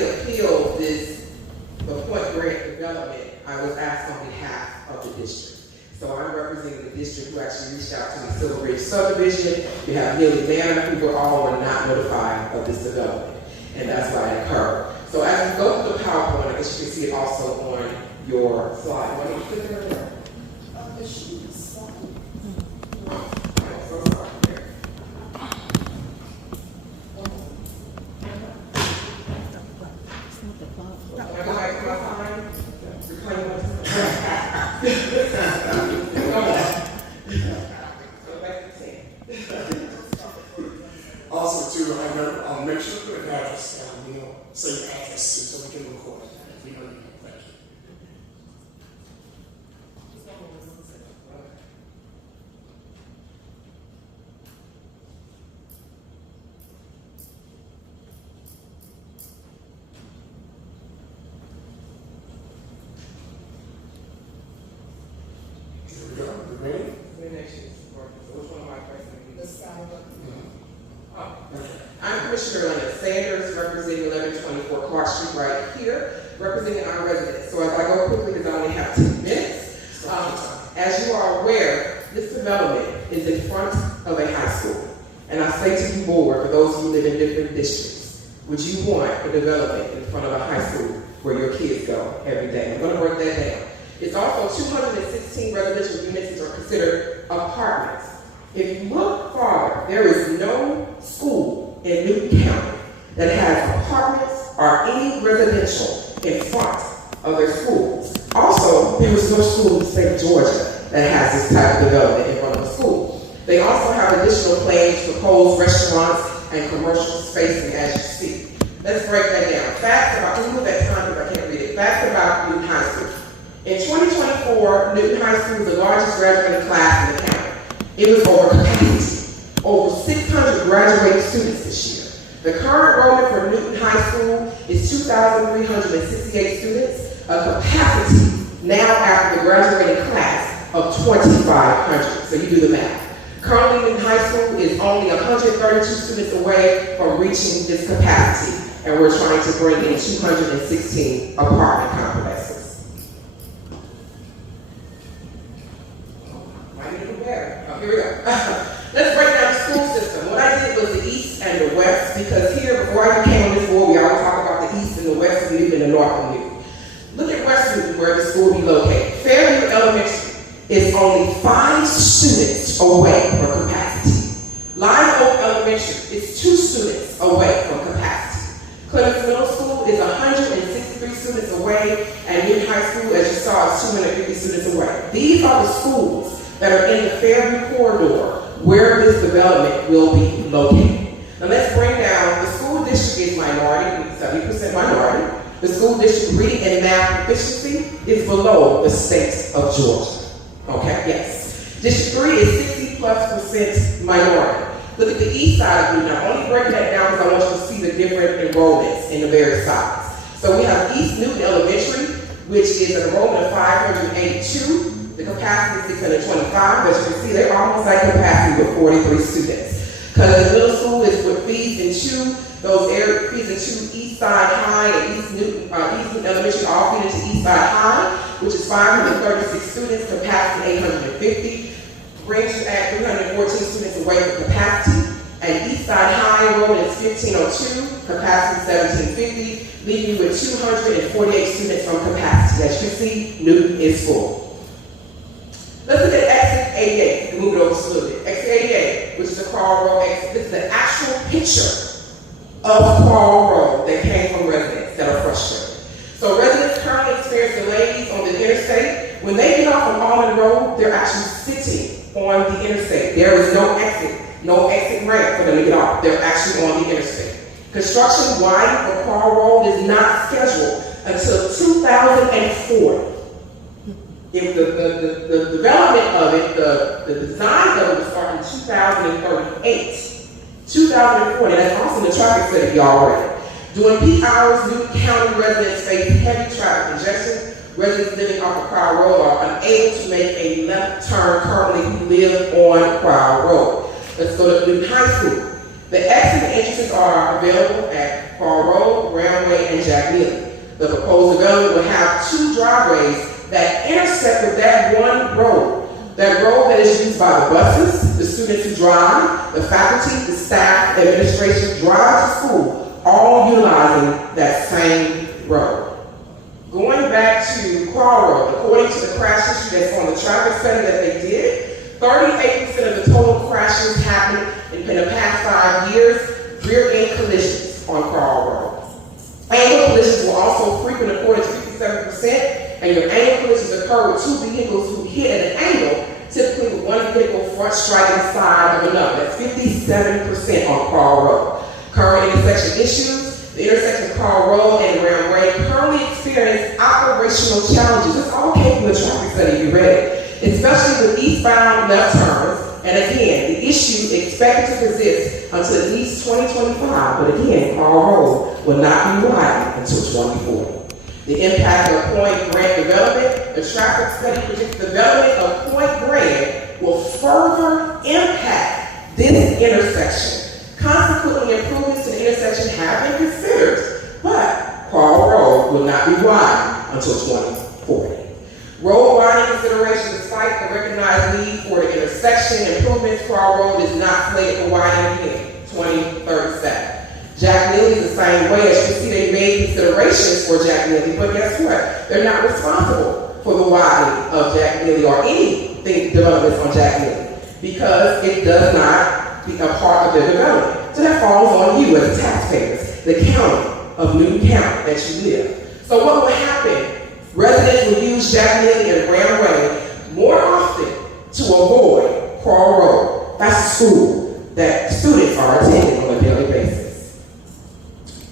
the appeal of the Point Grant development, I was asked on behalf of the district. So I'm representing the district who actually reached out to me, Silver Ridge Subdivision. We have Neely Manor, who were not notified of this development. And that's why it occurred. So as we go through the PowerPoint, I guess you can see it also on your slide. Why don't you click it there? The sheet is so sorry. Also, too, I'll make sure to put an address down, say your address too, so we can record it. If we know you. Thank you. Here we go. You ready? I'm Commissioner Alana Sanders, representing 1124 Clark Street right here, representing our residents. So as I go quickly, because I only have 2 minutes, as you are aware, this development is in front of a high school. And I say to you, board, for those who live in different districts, would you want a development in front of a high school where your kids go every day? I'm going to break that down. It's also 216 residential units that are considered apartments. If you look farther, there is no school in Newton County that has apartments or any residential in front of their schools. Also, there is no school in the state of Georgia that has this type of development in front of a school. They also have additional plans to propose restaurants and commercial spacing, as you see. Let's break that down. Facts about, can you move that time because I can't read it. Facts about Newton High School. In 2024, Newton High School was the largest graduating class in the county. It was over capacity. Over 600 graduating students this year. The current enrollment for Newton High School is 2,368 students, a capacity now after the graduating class of 2,500. So you do the math. Currently, Newton High School is only 132 students away from reaching this capacity, and we're trying to bring in 216 apartment complexes. Here we go. Let's break down the school system. What I did was the East and the West, because here, before I came on this board, we always talk about the East and the West, and even the North and Newton. Look at West Newton, where the school will be located. Fairview Elementary is only 5 students away from capacity. Live Oak Elementary is 2 students away from capacity. Clemens Middle School is 163 students away, and Newton High School, as you saw, is 250 students away. These are the schools that are in the Fairview corridor where this development will be located. Now let's bring down, the school district is minority, 70% minority. The school district reading and math proficiency is below the state of Georgia. Okay, yes. District 3 is 60+% minority. Look at the east side of Newton. I'm only breaking that down because I want you to see the different enrollments in the various sides. So we have East Newton Elementary, which is an enrollment of 582. The capacity is 625, but you can see they're almost at capacity with 43 students. Because the middle school is with fees and 2, those areas, fees and 2, East Side High and East Newton Elementary all feed into East Side High, which is 536 students, capacity 850. Brings you at 314 students away from capacity. And East Side High enrollment is 1502, capacity 1750, leaving you with 248 students from capacity. As you see, Newton is full. Let's look at exit 88. Move it over just a little bit. Exit 88, which is the Crawl Road exit. This is the actual picture of Crawl Road that came from residents that are frustrated. So residents currently experience delays on the interstate. When they get off of Almond Road, they're actually sitting on the interstate. There is no exit ramp for them to get off. They're actually on the interstate. Construction widening for Crawl Road is not scheduled until 2040. If the development of it, the design of it will start in 2038. 2040, that's also the traffic study y'all read. During peak hours, Newton County residents face heavy traffic congestion. Residents living off of Crowd Road are unable to make a left turn currently who live on Crowd Road. Let's go to Newton High School. The exit and entrances are are available at Fall Road, Ramway, and Jack Neely. The proposed development will have 2 driveways that intersect with that one road. That road that is used by the buses, the students who drive, the faculty, the staff, the administration drive to school, all utilizing that same road. Going back to Qual Road, according to the crash history that's on the traffic study that they did, 38% of the total crashes happened in the past 5 years, rear-end collisions on Qual Road. Angle collisions were also frequent according to 57%, and your angle collisions occur with 2 vehicles who hit at an angle, typically with one vehicle front striking the side of another. That's 57% on Qual Road. Current intersection issues. The intersection of Qual Road and Ramway currently experience operational challenges. This all came from the traffic study you read, especially with eastbound left turns. And again, the issue expected to persist until at least 2025. But again, Qual Road will not be widened until 2040. The impact of Point Grant development. The traffic study predicts development of Point Grant will further impact this intersection. Consequently, improvements to the intersection have been considered, but Qual Road will not be widened until 2040. Road widening consideration, despite the recognized need for the intersection improvements, Qual Road is not slated for widening in 2037. Jack Neely is the same way. As you can see, they made considerations for Jack Neely, but guess what? They're not responsible for the widening of Jack Neely or anything developments on Jack Neely because it does not be a part of their development. So that falls on you as taxpayers, the county of Newton County that you live. So what will happen? Residents will use Jack Neely and Ramway more often to avoid Qual Road. That's the school that students are attending on a daily basis.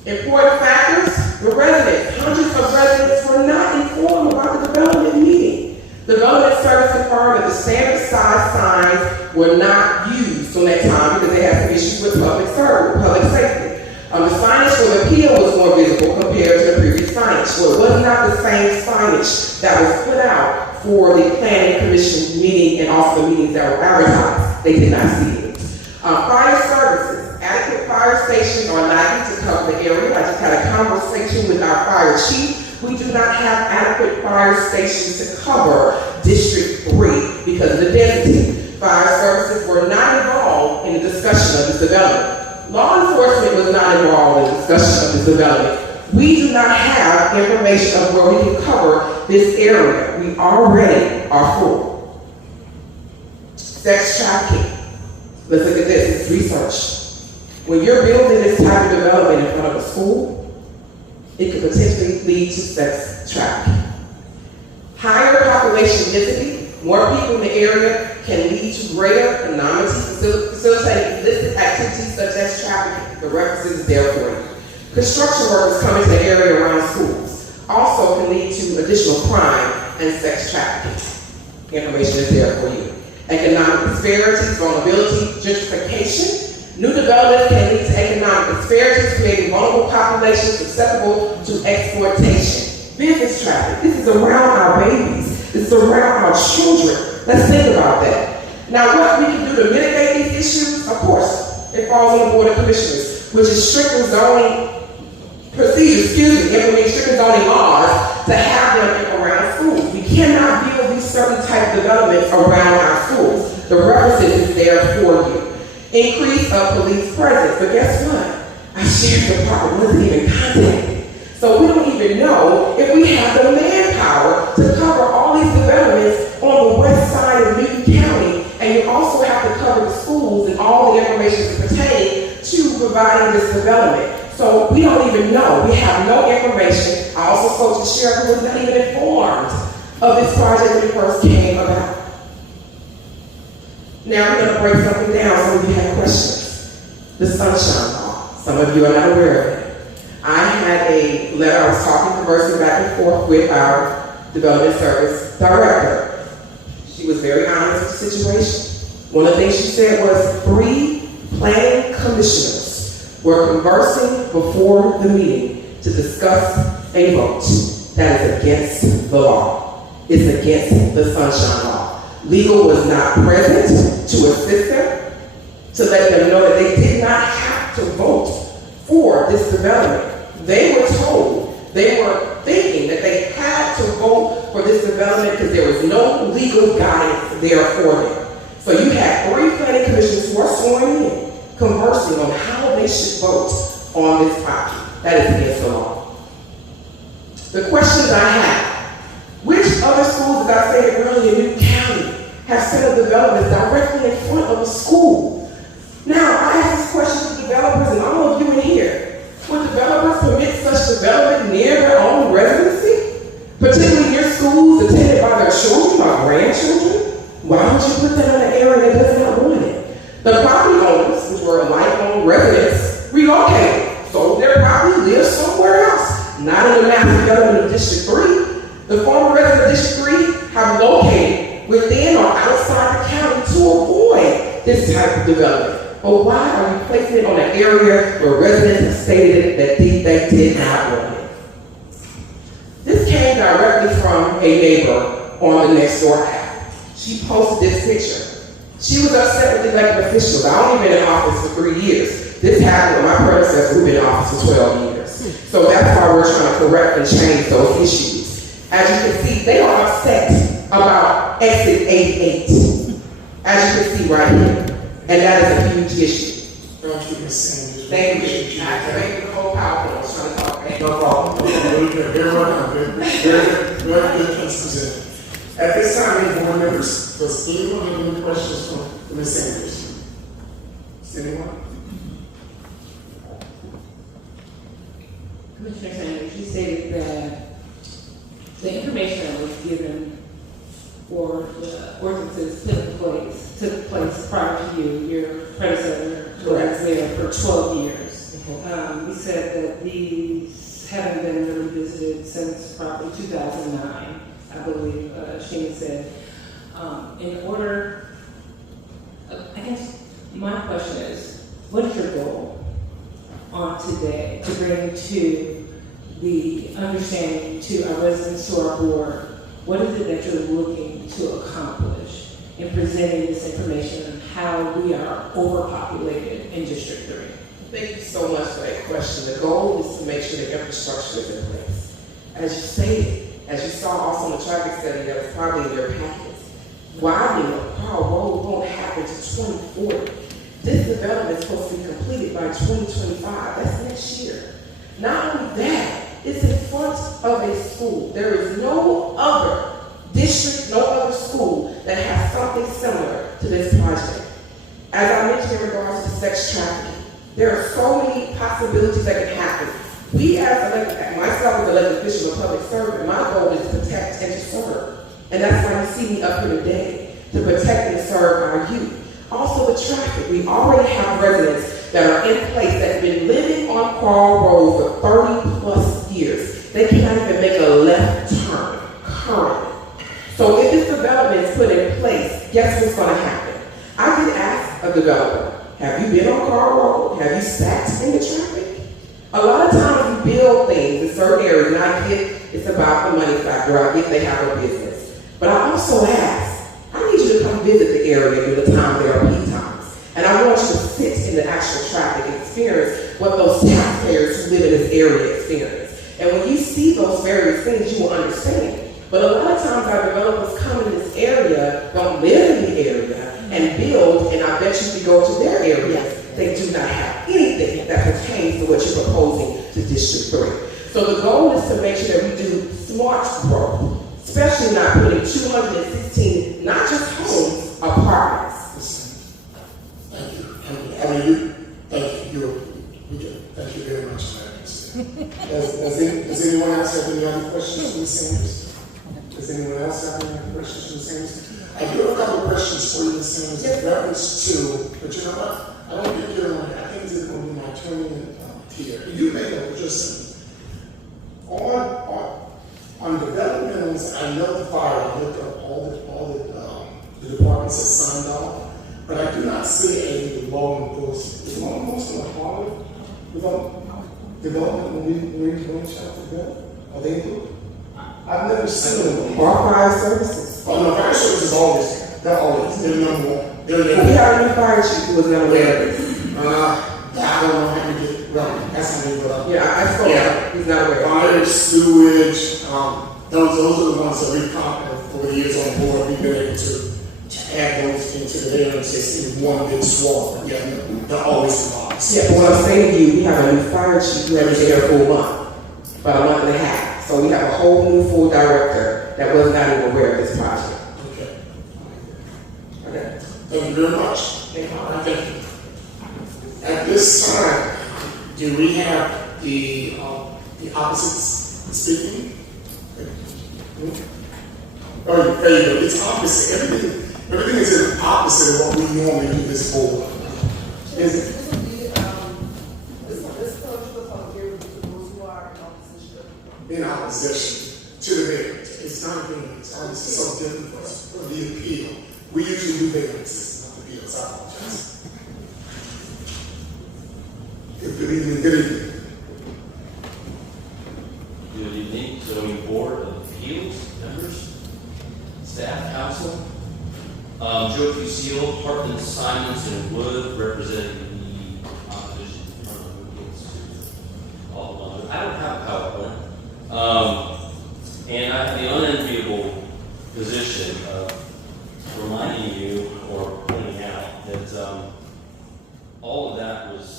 Important factors, the residents. Hundreds of residents were not informed about the development meeting. The development service confirmed that the standard size signs were not used on that time because they had some issues with public safety. The signage for the appeal was more visible compared to the previous signage. So it was not the same signage that was put out for the planning commission meeting and also the meetings that were advertised. They did not see it. Fire services. Adequate fire stations are lacking to cover the area. I just had a conversation with our fire chief. We do not have adequate fire stations to cover District 3 because of the density. Fire services were not involved in the discussion of this development. Law enforcement was not involved in the discussion of this development. We do not have information of where we can cover this area. We already are full. Sex trafficking. Let's look at this. It's research. When you're building this type of development in front of a school, it could potentially lead to sex trafficking. Higher population density, more people in the area can lead to greater anonymity, facilitating illicit activities such as trafficking. The reference is there for you. Construction workers coming to the area around schools also can lead to additional crime and sex trafficking. Information is there for you. Economic disparities, vulnerability, gentrification. New developments can lead to economic disparities, creating vulnerable populations susceptible to exploitation. Business traffic. This is around our babies. This is around our children. Let's think about that. Now, what we can do to mitigate these issues, of course, it falls on the Board of Commissioners, which is strictly zoning procedures, implementing strictly zoning laws to have them around schools. We cannot build these certain type of developments around our schools. The reference is there for you. Increase of police presence, but guess what? Our sheriff's department wasn't even contacted. So we don't even know if we have the manpower to cover all these developments on the west side of Newton County, and you also have to cover the schools and all the information pertaining to providing this development. So we don't even know. We have no information. I also spoke to the sheriff who was not even informed of this project when it first came about. Now we're going to break something down. Some of you have questions. The Sunshine Law. Some of you are not aware of it. I had a letter, I was conversing back and forth with our development service director. She was very honest with the situation. One of the things she said was 3 planning commissioners were conversing before the meeting to discuss a vote that is against the law. It's against the Sunshine Law. Legal was not present to assist them, to let them know that they did not have to vote for this development. They were told, they were thinking that they had to vote for this development because there was no legal guidance there for them. So you had 3 planning commissioners who are sworn in, conversing on how they should vote on this property. That is against the law. The questions I have: which other schools, as I stated earlier, in Newton County have set up developments directly in front of a school? Now, I ask this question to developers and all of you in here. Would developers permit such development near their own residency? Particularly near schools attended by their children or grandchildren? Why would you put that in an area that does not want it? The property owners, which were lifelong residents, relocated, sold their property, lived somewhere else, not in the master development of District 3. The former residents of District 3 have located within or outside the county to avoid this type of development. But why are you placing it on an area where residents have stated that they did not want it? This came directly from a neighbor on the next door app. She posted this picture. She was upset with elected officials. I've only been in office for 3 years. This happened with my predecessor who'd been in office for 12 years. So that's why we're trying to correct and change those issues. As you can see, they are upset about exit 88. As you can see right here. And that is a huge issue. Thank you, Ms. Sanders. Thank you. I activated the whole PowerPoint. I was trying to talk. No problem. Very good. Very well done. Very good case presented. At this time, any board members, does anyone have any questions for Ms. Sanders? Does anyone? Commissioner Sanders, you stated that the information that was given for the ordinances took place prior to you, your predecessor was there for 12 years. You said that these haven't been really visited since probably 2009, I believe Sheena said. In order, I guess my question is, what is your goal on today to bring to the understanding to our residents, to our board? What is it that you're looking to accomplish in presenting this information on how we are overpopulated in District 3? Thank you so much for that question. The goal is to make sure the infrastructure is in place. As you stated, as you saw also in the traffic study that was probably in your packets, widening of Carl Road won't happen to 2040. This development is supposed to be completed by 2025. That's next year. Not only that, it's in front of a school. There is no other district, no other school that has something similar to this project. As I mentioned in regards to sex trafficking, there are so many possibilities that can happen. We as elected, myself as an elected official and public servant, my goal is to protect and to serve. And that's why you see me up here today, to protect and serve our youth. Also the traffic. We already have residents that are in place that have been living on Carl Road for 30 plus years. They cannot even make a left turn currently. So if this development is put in place, guess what's going to happen? I did ask a developer, have you been on Carl Road? Have you sat in the traffic? A lot of times we build things in certain areas, and I get it's about the money factor. I get they have a business. But I also ask, I need you to come visit the area during the time there are peak times. And I want you to sit in the actual traffic and experience what those taxpayers who live in this area experience. And when you see those various things, you will understand. But a lot of times our developers come in this area, don't live in the area, and build, and I bet you if you go to their area, they do not have anything that pertains to what you're proposing to District 3. So the goal is to make sure that we do smart growth, especially not putting 216, not just homes, apartments. Thank you. Thank you. Thank you very much. Does anyone else have any other questions for Ms. Sanders? Does anyone else have any other questions for Ms. Sanders? I do have a couple of questions for you, Ms. Sanders, in reference to, but you know what? I don't think you're on, I think this is going to be my turning here. You may know, just on developmentals, I know the fire, I looked up all the departments that signed off, but I do not see a law enforcement. Is law enforcement a part of development when we shelter build? Are they included? I've never seen them. Or fire services. Oh no, fire services always, they're number one. We have a new fire chief who was not aware of this. I don't know how to get Right, that's how they put up. Yeah, I spoke. Yeah. He's not aware. Fire, sewage, those are the ones that we've conquered over the years on board. We've been able to add those into the variances in one big swamp. Yeah, they're always involved. Yeah, but what I'm saying to you, we have a new fire chief who hasn't been here for a month, about a month and a half. So we have a whole new full director that was not even aware of this project. Okay. Okay. Thank you very much. Thank you. All right, thank you. At this time, do we have the opposites speaking? Oh, your favor. It's opposite. Everything is in opposite of what we normally do this for. Is it? This will be, this coach will come here with those who are in opposition. In opposition to the variance. It's not a variance. It's so different for us, for the appeal. We usually do variances, not appeals. I apologize. Good evening, good evening. Good evening, zoning board of appeals, members, staff, council. Joe Fusil, Hartman, Simons, and Wood representing the opposition. I don't have a PowerPoint. And I have the unenviable position of reminding you or pointing out that all of that was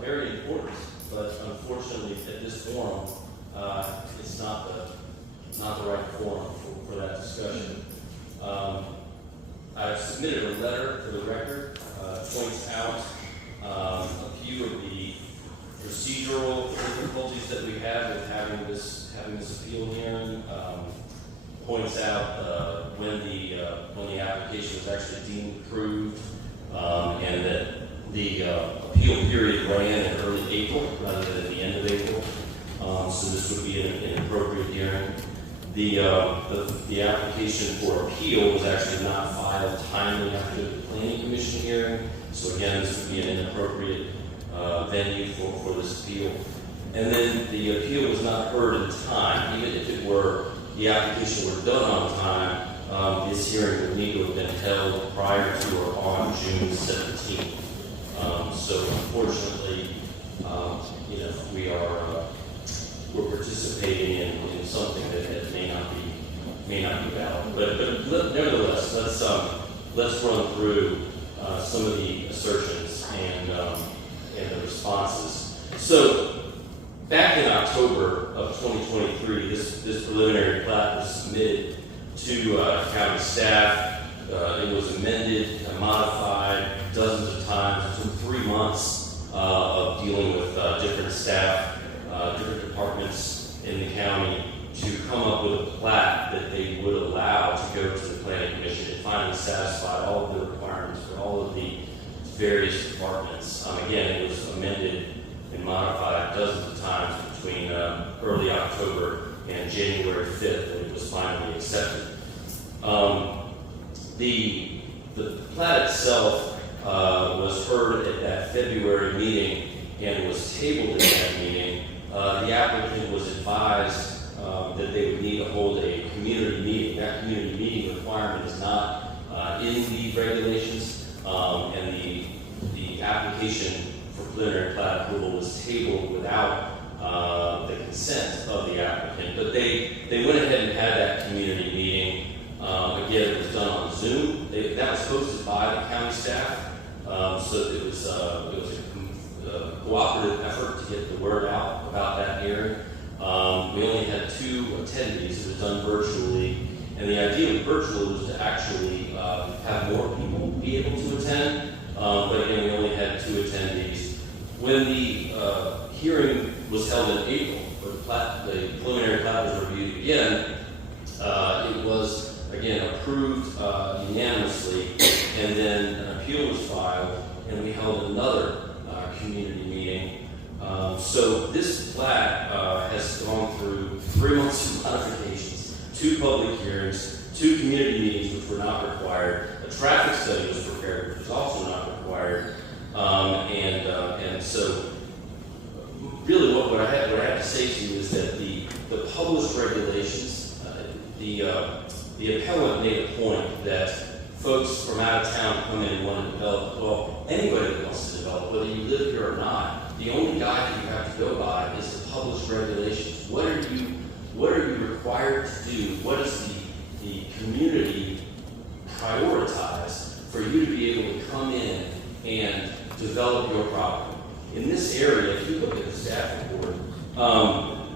very important, but unfortunately at this forum, it's not the right forum for that discussion. I've submitted a letter for the record, points out a few of the procedural difficulties that we have with having this appeal hearing. Points out when the application was actually deemed approved, and that the appeal period ran in early April rather than at the end of April. So this would be an appropriate hearing. The application for appeal was actually not filed timely after the planning commission hearing. So again, this would be an inappropriate venue for this appeal. And then the appeal was not heard in time. Even if the application were done on time, this hearing would need to have been held prior to or on June 17th. So unfortunately, we're participating in something that may not be valid. But nevertheless, let's run through some of the assertions and the responses. So back in October of 2023, this preliminary plat was submitted to county staff. It was amended and modified dozens of times. It took 3 months of dealing with different staff, different departments in the county to come up with a plat that they would allow to go to the planning commission and finally satisfy all of the requirements for all of the various departments. Again, it was amended and modified dozens of times between early October and January 5th when it was finally accepted. The plat itself was heard at that February meeting and was tabled in that meeting. The applicant was advised that they would need to hold a community meeting. That community meeting requirement is not in the regulations, and the application for preliminary plat approval was tabled without the consent of the applicant. But they went ahead and had that community meeting. Again, it was done on Zoom. That was hosted by the county staff, so it was a cooperative effort to get the word out about that hearing. We only had 2 attendees. It was done virtually, and the idea with virtual was to actually have more people be able to attend. But again, we only had 2 attendees. When the hearing was held in April, the preliminary plat was reviewed again. It was again approved unanimously, and then an appeal was filed, and we held another community meeting. So this plat has gone through 3 months of modifications, 2 public hearings, 2 community meetings which were not required. A traffic study was prepared, which was also not required, and so really what I have to say to you is that the published regulations, the appellant made a point that folks from out of town come in and want to develop. Well, anybody that wants to develop developed, whether you live here or not, the only guide that you have to go by is the published regulations. What are you required to do? What does the community prioritize for you to be able to come in and develop your property? In this area, if you look at the staff report,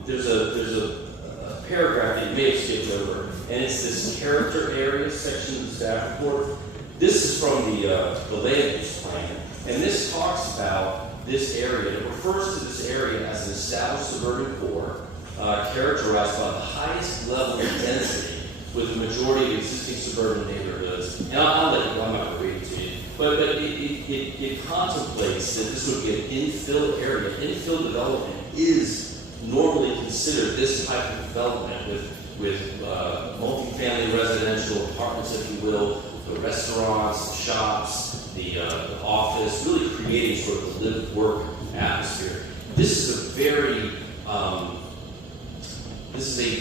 there's a paragraph that you may have skipped over, and it's this character area section of the staff report. This is from the land use plan, and this talks about this area. It refers to this area as an established suburban core, characterized by the highest level of density, with the majority of existing suburban neighborhoods. And I'll let you, I'm not going to read it to you, but it contemplates that this would be an infill area. Infill development is normally considered this type of development with multifamily residential apartments, if you will, the restaurants, the shops, the office, really creating sort of a live-work atmosphere. This is a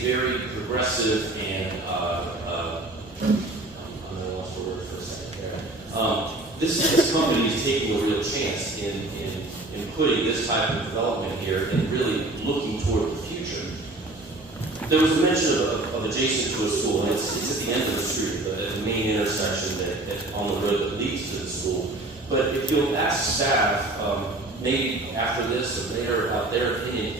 very progressive and I'm going to lost the word for a second there. This company is taking a real chance in putting this type of development here and really looking toward the future. There was a mention of adjacent to a school, and it's at the end of the street, at the main intersection on the road that leads to the school. But if you'll ask staff, maybe after this or later about their opinion,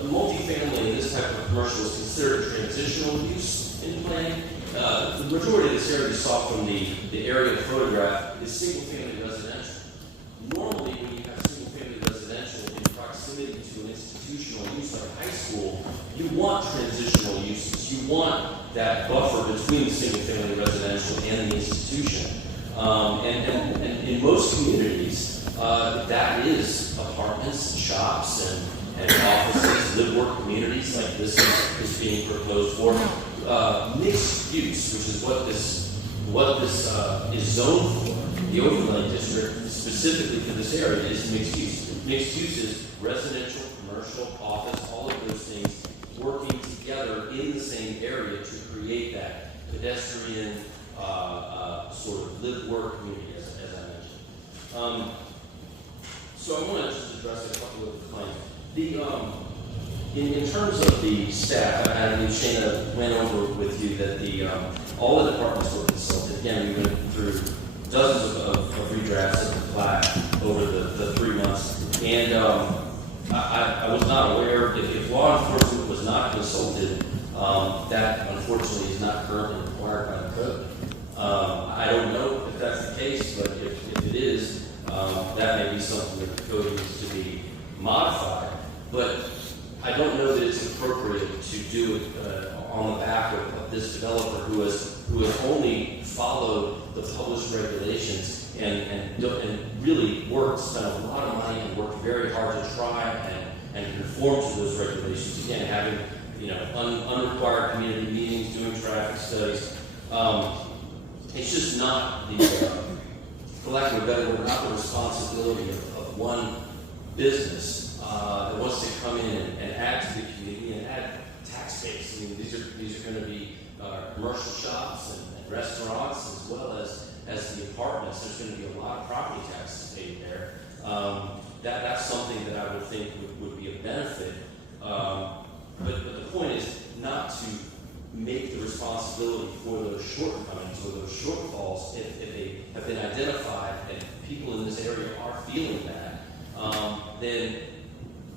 a multifamily in this type of commercial is considered a transitional use in planning. The majority of this area you saw from the aerial photograph is single-family residential. Normally, when you have single-family residential in proximity to an institutional use like a high school, you want transitional uses. You want that buffer between the single-family residential and the institution. And in most communities, that is apartments, shops, and offices, live-work communities like this is being proposed for. Mixed use, which is what this is zoned for. The overlay district, specifically for this area, is mixed use. Mixed use is residential, commercial, office, all of those things working together in the same area to create that pedestrian sort of live-work community, as I mentioned. So I want to just address a couple of claims. In terms of the staff, I believe Shana went over with you that all the departments were consulted. Again, we went through dozens of redrafts of the plat over the 3 months, and I was not aware if law enforcement was not consulted. That unfortunately is not currently required by the code. I don't know if that's the case, but if it is, that may be something that the code needs to be modified. But I don't know that it's appropriate to do it on the back of this developer who has only followed the published regulations and really spent a lot of money and worked very hard to try and conform to those regulations. Again, having unrequired community meetings, doing traffic studies. It's just not for lack of a better word, not the responsibility of one business that wants to come in and add to the community and add tax base. I mean, these are going to be commercial shops and restaurants as well as the apartments. There's going to be a lot of property taxes paid there. That's something that I would think would be a benefit. But the point is not to make the responsibility for those shortcomings or those shortfalls if they have been identified and people in this area are feeling that, then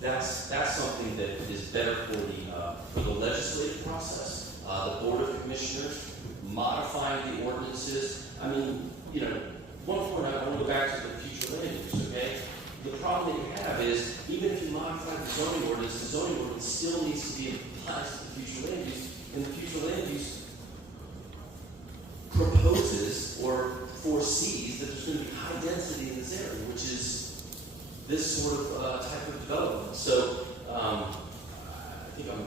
that's something that is better for the legislative process, the Board of Commissioners, modifying the ordinances. I mean, one point I want to go back to the future land use, okay? The problem that you have is, even if you modify the zoning ordinance still needs to be applied to the future land use, and the future land use proposes or foresees that there's going to be high density in this area, which is this sort of type of development. So I think I'm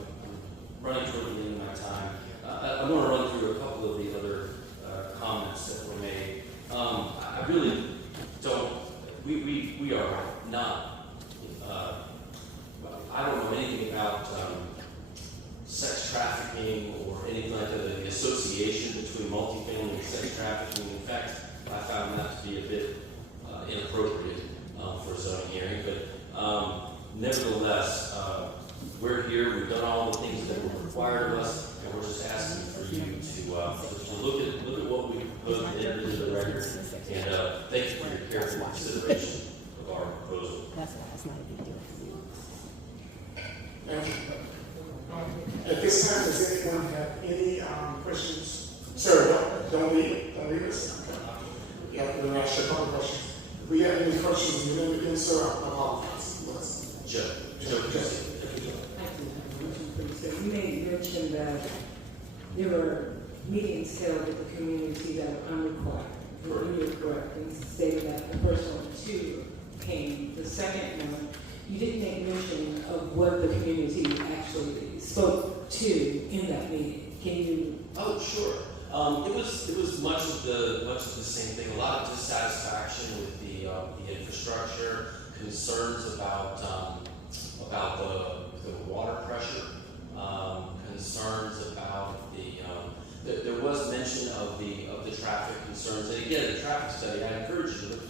running toward the end of my time. I want to run through a couple of the other comments that were made. I really don't. We are not. I don't know anything about sex trafficking or anything like that. The association between multifamily and sex trafficking. In fact, I found that to be a bit inappropriate. for a zoning hearing, but nevertheless, we're here, we've done all the things that were required of us, and we're just asking for you to look at what we proposed and enter into the record, and thank you for your careful consideration of our proposal. That's why it's not a big deal. Thank you. At this time, does anyone have any questions? Sir, don't leave us. Yeah, we'll ask you a couple questions. If we have any questions, you know, again, sir, I apologize. Yes. Joe. Yes. You made mention that there were meetings held with the community that were unrequired. You're correct in stating that the first one too came. The second one, you didn't make mention of what the community actually spoke to in that meeting. Can you? Oh, sure. It was much of the same thing. A lot of dissatisfaction with the infrastructure, concerns about the water pressure, concerns about there was mention of the traffic concerns. And again, the traffic study, I encourage you to look at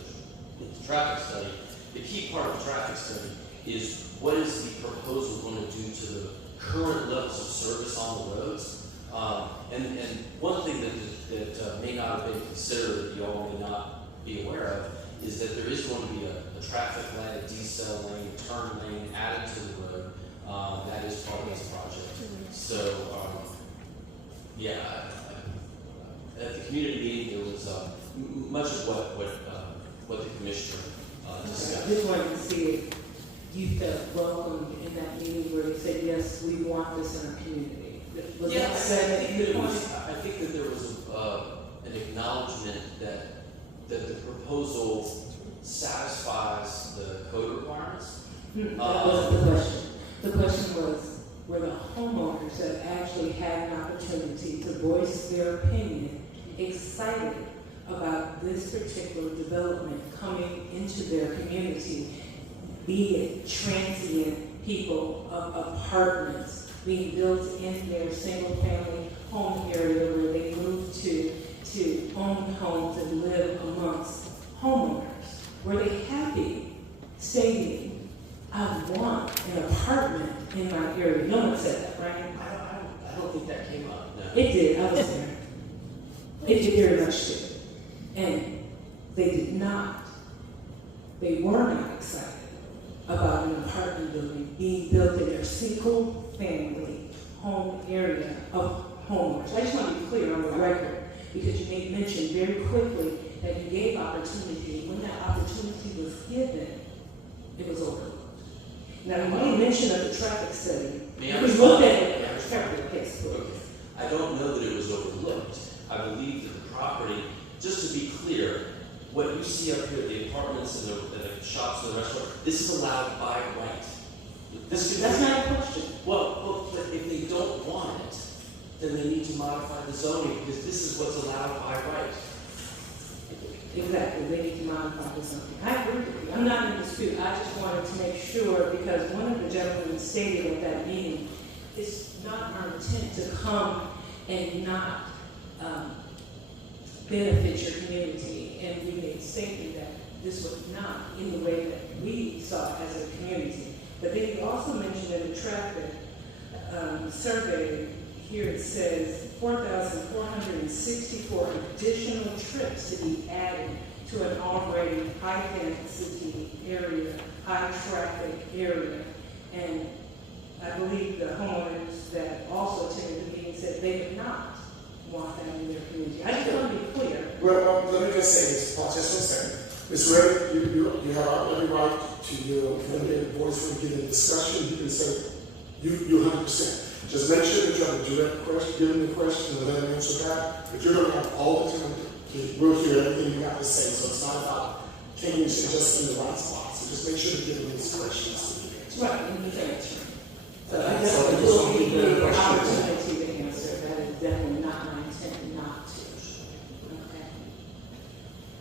the traffic study. The key part of the traffic study is what is the proposal going to do to the current levels of service on the roads. And one thing that may not have been considered, that you all may not be aware of, is that there is going to be a traffic lane, a decel lane, turn lane added to the road. That is part of this project. So, yeah, at the community meeting, there was much of what the commissioner discussed. I just wanted to see if you felt welcome in that meeting where they said, yes, we want this in our community. Was that said? I think that there was an acknowledgement that the proposal satisfies the code requirements. That wasn't the question. The question was, were the homeowners that actually had an opportunity to voice their opinion excited about this particular development coming into their community, be it transient people of apartments being built in their single-family home area where they move to own homes and live amongst homeowners? Were they happy stating, I want an apartment in my area? No one said that, right? I don't think that came up. No. It did. I was there. It did very much too. And they did not. They were not excited about an apartment building being built in their single-family home area of homeowners. I just want to be clear on the record, because you made mention very quickly that you gave opportunity. When that opportunity was given, it was overlooked. Now, you made mention of the traffic study. May I We respond? looked at it. May I respond? Yes, please. Okay. I don't know that it was overlooked. I believe that the property, just to be clear, what you see up here, the apartments and the shops and the restaurant, this is allowed by right. That's not a question. Well, but if they don't want it, then they need to modify the zoning, because this is what's allowed by right. Exactly, they need to modify this something. I agree with you. I'm not in dispute. I just wanted to make sure, because one of the gentlemen stated at that meeting, it's not our intent to come and not benefit your community. And we made statement that this was not in the way that we saw it as a community. But then you also mentioned in the traffic survey, here it says 4,464 additional trips to be added to an already high density area, high traffic area. And I believe the homeowners that also attended the meeting said they did not want that in their community. I just want to be clear. Well, let me just say this, Paul, just one second. Ms. Ray, you have every right to your limited voice when you get in discussion. You can say you 100%. Just make sure that you have a direct question, give them the question, and let them answer that. But you're going to have all the time we'll hear everything you have to say. So it's not about can you say just in the right spot. So just make sure to give them these questions. Right, and he's answering. So I So definitely just will don't give be very you the questions. opportunity to answer. That is definitely not my intent not to. Okay.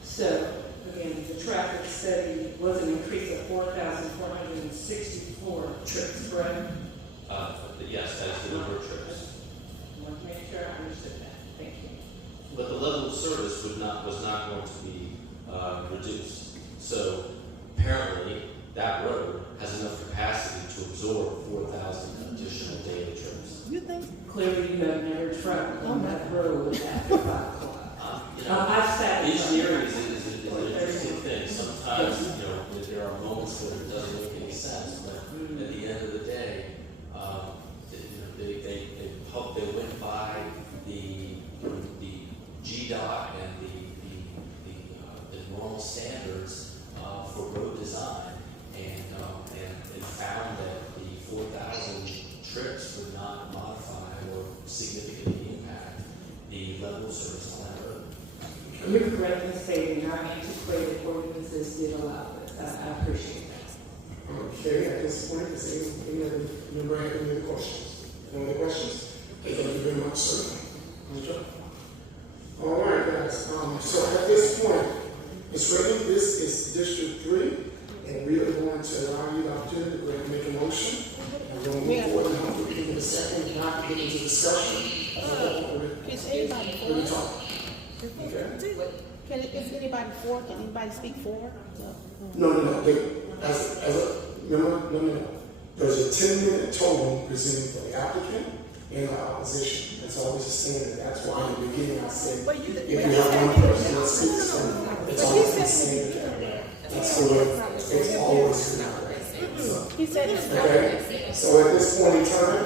So, again, the traffic study was an increase of 4,464 trips, correct? Yes, that is the number of trips. I want to make sure I understood that. Thank you. But the level of service was not going to be reduced. So apparently clearly you have never traveled on that road after 5 o'clock. I've sat in Engineering is an interesting thing. Sometimes, there are moments where it doesn't make any sense, but at the end of the day, they went by the GDOT and the normal standards for road design, and found that the 4,000 trips would not modify or significantly impact the level of service on that road. You're correct in stating our antiquated ordinances did allow this. I appreciate that. Okay, at this point, is any other questions? Any other questions? Thank you very much, sir. Okay. All right, guys. So at this point, Ms. Reagan, this is District 3, and we are going to allow you the opportunity to go ahead and make a motion. And we're going to move forward and hopefully give it a second, not to get into discussion. Is anybody for Really it? talk. Okay. Is anybody for? Can anybody speak for? No. No. There's a 10-minute total presented for the applicant and the opposition. That's always the standard. That's why in the beginning I said, if you have one person that speaks, it's always the standard. That's the way it's always been. He said it's Okay? So at this point in time,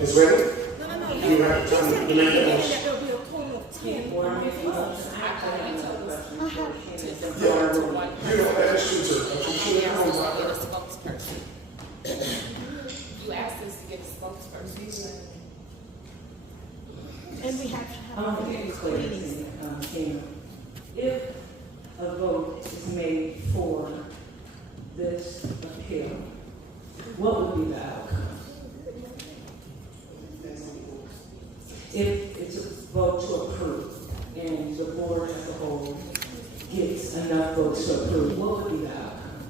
Ms. Ready? No. You have time to make a motion. There'll be a total of 10. Or if you want to act on it, Yeah, that's true too. That's true. You know about that. Spokesperson. You asked us to get a spokesperson. And we have to have. I want to get clear, Tina. If a vote is made for this appeal, what would be the outcome? If it's a vote to approve and the board as a whole gets enough votes to approve, what would be the outcome?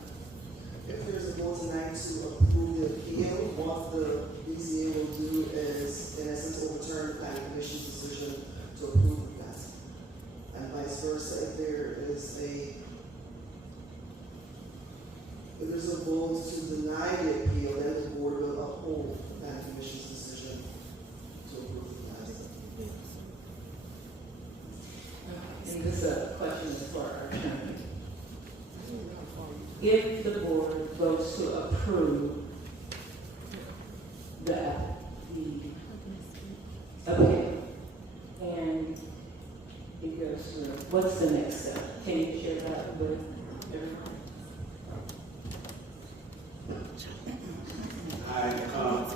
If there's a vote tonight to approve the appeal, what the BZA will do is, in essence, overturn the planning commission's decision to approve the plan. And vice versa, if there's a vote to deny the appeal, then the board will uphold the planning commission's decision to approve the plan. And this is a question for our attorney. If the board votes to approve the appeal and it goes through, what's the next step? Can you share that with everyone?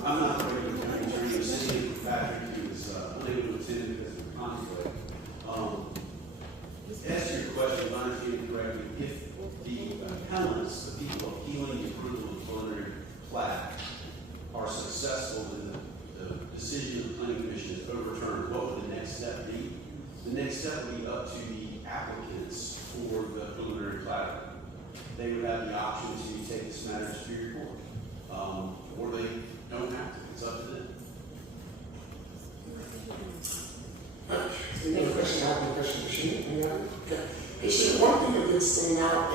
I'm not the regular county attorney. The city of Patrick is unable to attend because of conflict. To answer your question, if I understand it correctly, if the appellants, the people appealing the approval of the preliminary plat, are successful in the decision of the planning commission is overturned, what would the next step be? The next step would be up to the applicants for the preliminary plat. They would have the option to take this matter to Superior Court, or they don't have to. It's up to them. Any other question? I have a question for Sheena. Any other? Okay. Hey, Sheena, one thing that did stand out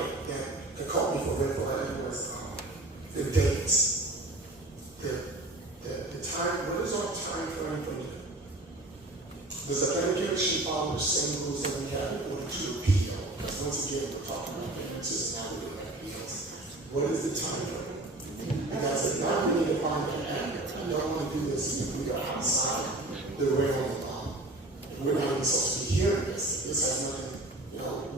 that caught me for red flag was the dates. The time, what is our time frame from the, does the planning commission follow the same rules that we have in order to appeal? Because once again, we're talking about variances, now we're looking at appeals. What is the time frame? Because if not, we need to find an act. I don't want to do this if we are outside the realm of law. We're not even supposed to be hearing this. This has nothing,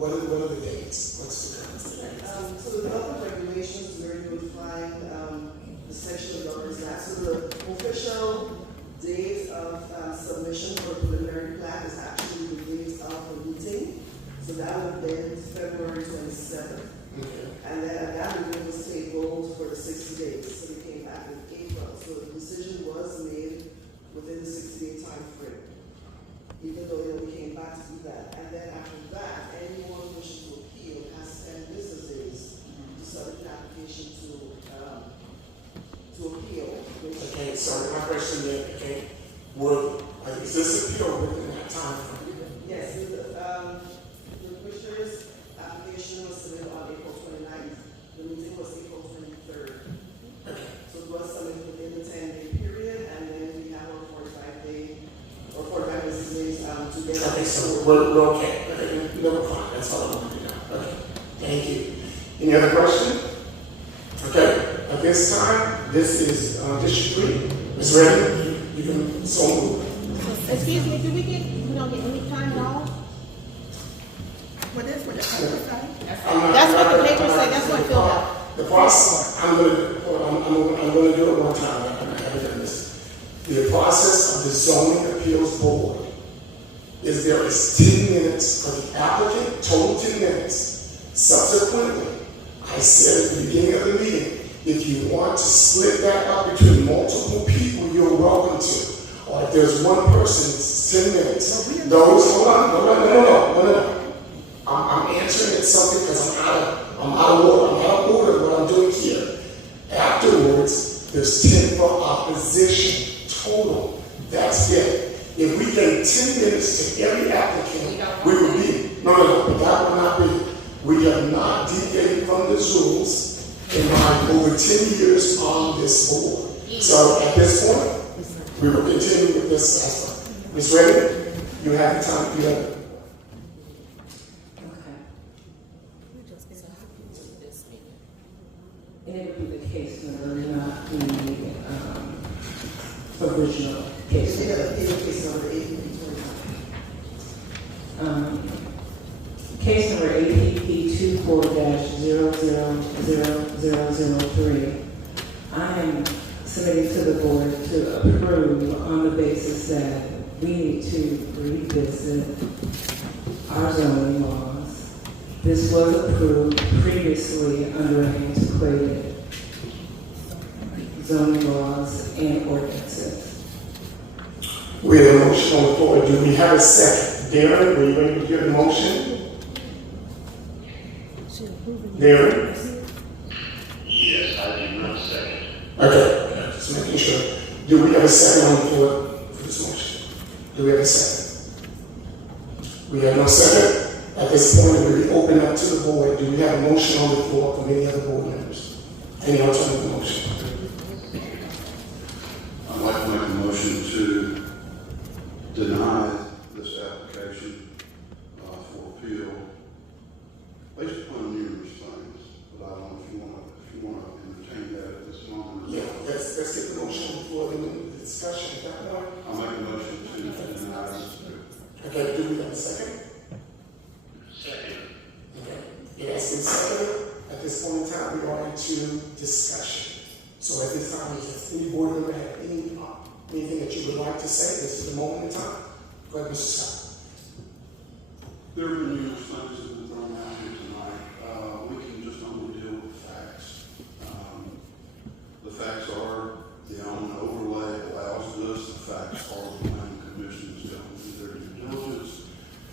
what are the dates? What's the current? So the government regulations where you would find the section that governs that. So the official date of submission for preliminary plat is actually the date of the meeting. So that would be February 27th. Okay. And then at that meeting was tabled for the 60 days. So we came back in April. So the decision was made within the 60-day time frame, even though they only came back to do that. And then after that, anyone wishing to appeal has 10 business days to submit an application to appeal. Okay, so my question then, okay, is this appeal within that time frame? Yes, the commissioner's application was submitted on April 29th. The meeting was April 23rd. Okay, so we're okay. Okay, no problem. That's all I want to know. Okay, thank you. Any other question? Okay, at this time, this is District 3. Ms. Redden, you can so move. Excuse me, we don't get any time at all? What is what the paper say? That's what the paper say, that's what I filled out. The process, I'm going to do it one time. I'm going to have it in this. The process of the Zoning Appeals Board is there is 10 minutes for the applicant, total 10 minutes. Subsequently, I said at the beginning of the meeting, if you want to split that up between multiple people, you're welcome to. Or if there's one person, it's 10 minutes. Hold on, no. I'm answering it something because I'm out of order what I'm doing here. Afterwards, there's 10 for opposition total. That's it. If we gave 10 minutes to every applicant, we would be, no, but that would not be. We have not deviated from these rules in my over 10 years on this board. So at this point, we will continue with this effort. Ms. Redden, you have the time to do that. And it would be the case number, not the original case They number. got a case number 829. Case number APP 24-000003. I am submitting to the board to approve on the basis that we need to revisit our zoning laws. This was approved previously under antiquated zoning laws and ordinances. We have a motion on the floor. Do we have a second? Darren, were you ready to hear the motion? Darren? Yes, I do not second. Okay, just making sure. Do we have a second on the floor for this motion? Do we have a second? We have no second. At this point, we will open up to the board. Do we have a motion on the floor from any other board members? Any alternative motion? I'd like to make a motion to deny this application for appeal based upon numerous things, but I don't know if you want to entertain that at this moment. Yeah, let's get the motion on the floor and then the discussion at that point. I'll make a motion to deny this appeal. Okay, do we have a second? Second. Okay, it has been seconded. At this point in time, we are into discussion. So at this time, does any board member have anything that you would like to say? This is the moment in time. Go ahead, Mr. Scott. There have been numerous things that have been thrown out here tonight. We can just only deal with facts. The facts are the element overlay allows this. The facts are the planning commission is going to do their due diligence.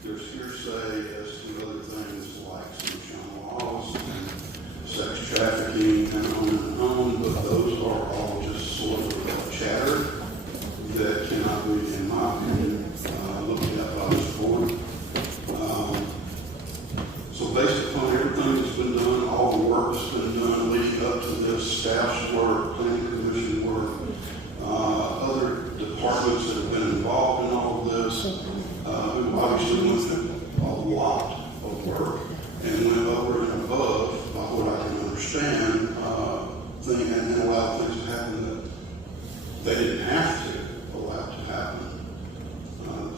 There's hearsay as to other things like sunshine laws and sex trafficking and on, but those are all just sort of chatter that cannot be, in my opinion, looked at by this board. So based upon everything that's been done, all the work that's been done leading up to this, staff's work, planning commission work, other departments that have been involved in all of this, who obviously went through a lot of work and went over and above by what I can understand, and allowed things to happen that they didn't have to allow to happen.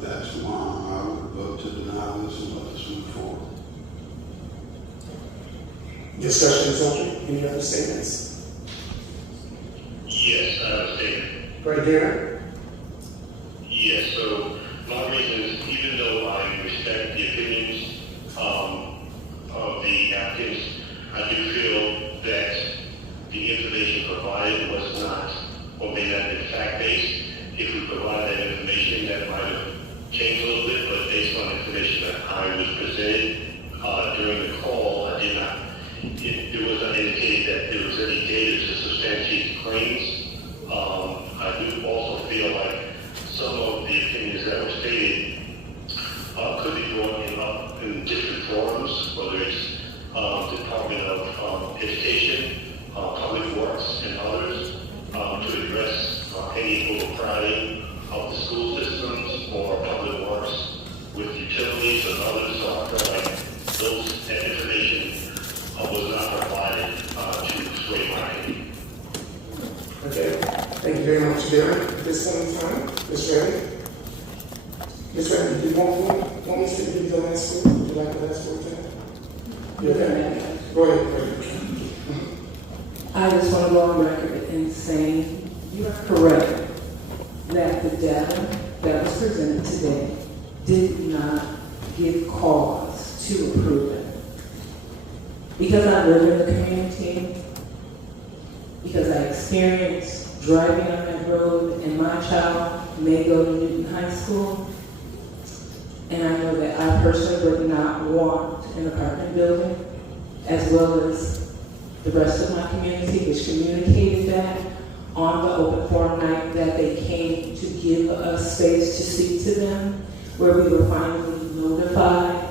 That's why I would vote to deny this and let this move forward. Discussion is open. Any other statements? Yes, I have a statement. Go ahead, Darren. Yes, so my reason is, even though I respect the opinions of the applicants, I do feel that the information provided was not, or may not be fact-based. If we provide that information, that might have changed a little bit, but based on information that I was presented during the call, I did not, it was not indicated that there was any data to substantiate the claims. I do also feel like some of the opinions that were stated could be brought in different forums, whether it's Department of Education, Public Works, and others, to address any overcrowding of the school systems or public works with utilities. Okay, thank you very much, Darren. At this point in time, Ms. Reddy. Ms. Reddy, do you want me to give you the last word? Would you like the last word tonight? You okay? Go ahead. I just want to go on record in saying you are correct that the data that was presented today did not give cause to approve it. Because I live in the community, because I experienced driving on that road, and my child may go to Newton High School, and I know that I personally would not want an apartment building, as well as the rest of my community, which communicated that on the open forum night that they came to give us space to speak to them, where we were finally notified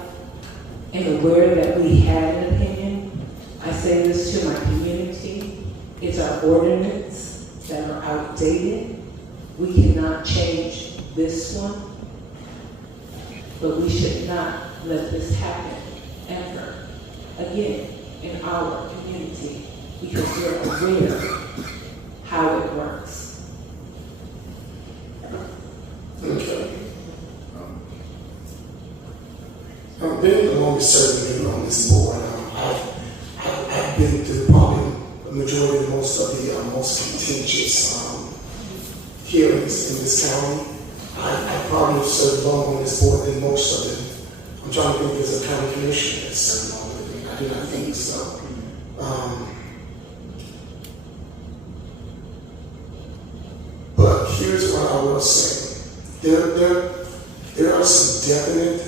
and aware that we had an opinion. I say this to my community. It's our ordinance that are outdated. We cannot change this one, but we should not let this happen ever again in our community, because we're aware how it works. Okay. I've been the longest serving member on this board. I've been through probably the majority of most of the most contentious hearings in this county. I probably have served longer on this board than most of them. I'm trying to think there's a county commissioner that's served longer than me. I do not think so. But here's what I will say. There are some definite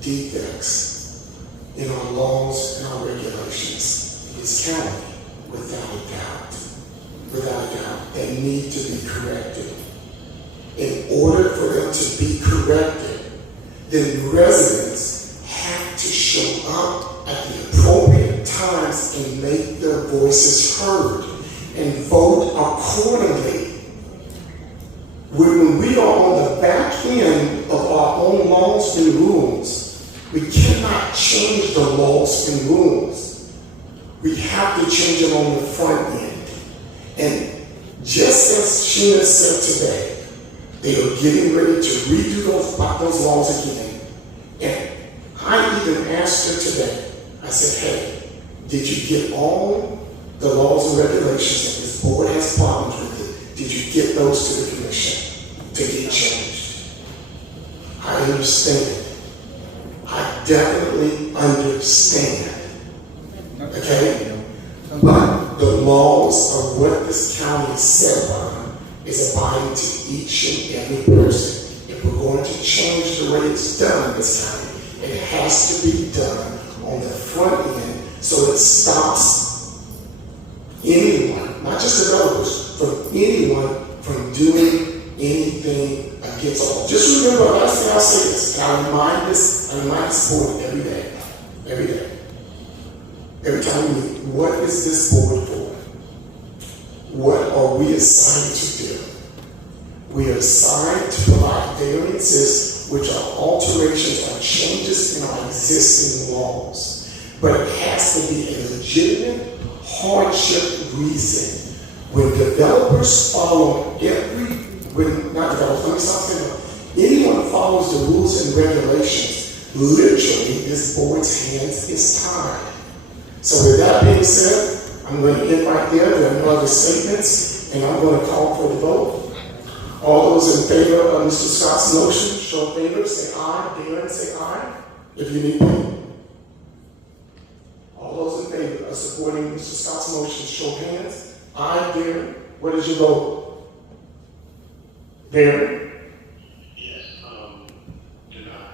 defects in our laws and our regulations in this county, without a doubt, they need to be corrected. In order for them to be corrected, then residents have to show up at the appropriate times and make their voices heard and vote accordingly. When we are on the back end of our own laws and rules, we cannot change the laws and rules. We have to change them on the front end. And just as Sheena said today, they are getting ready to redo those laws again. And I even asked her today, I said, hey, did you get all the laws and regulations that this board has problems with it? Did you get those to the commission to get changed? I understand. I definitely understand. Okay? But the laws of what this county is set on is abiding to each and every person. If we're going to change the way it's done in this county, it has to be done on the front end so it stops anyone, not just developers, from anyone from doing anything against all. Just remember, last thing I'll say this, and I remind this board every day. Every time we meet, what is this board for? What are we assigned to do? We are assigned to provide variances, which are alterations or changes in our existing laws. But it has to be a legitimate hardship reason. When developers follow anyone follows the rules and regulations, literally this board's hands is tied. So with that being said, I'm going to end right there. There are no other statements, and I'm going to call for the vote. All those in favor of Mr. Scott's motion, show favor, say aye. Darren, say aye. If you need me. All those in favor of supporting Mr. Scott's motion, show hands. Aye, Darren. What is your vote? Darren? Yes, deny.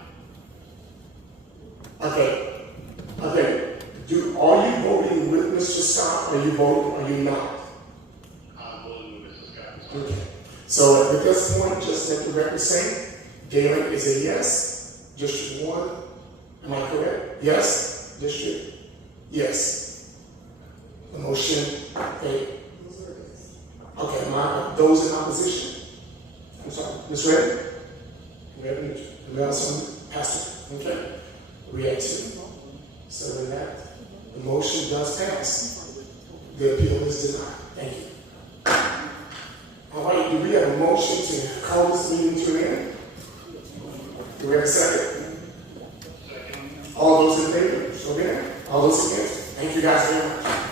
Okay. Are you voting with Mr. Scott, or are you not? I'm voting with Mr. Scott. Okay. So at this point, just let the record say, Darren is a yes. District 1, am I correct? Yes. District? Yes. The motion failed. Okay, those in opposition? I'm sorry, Ms. Reddy? We have some pastor. Okay. We had 2. So with that, the motion does pass. The appeal is denied. Thank you. a motion to call this meeting to an end. Do we have a second? All those in favor, show their hand. All those against? Thank you guys very much.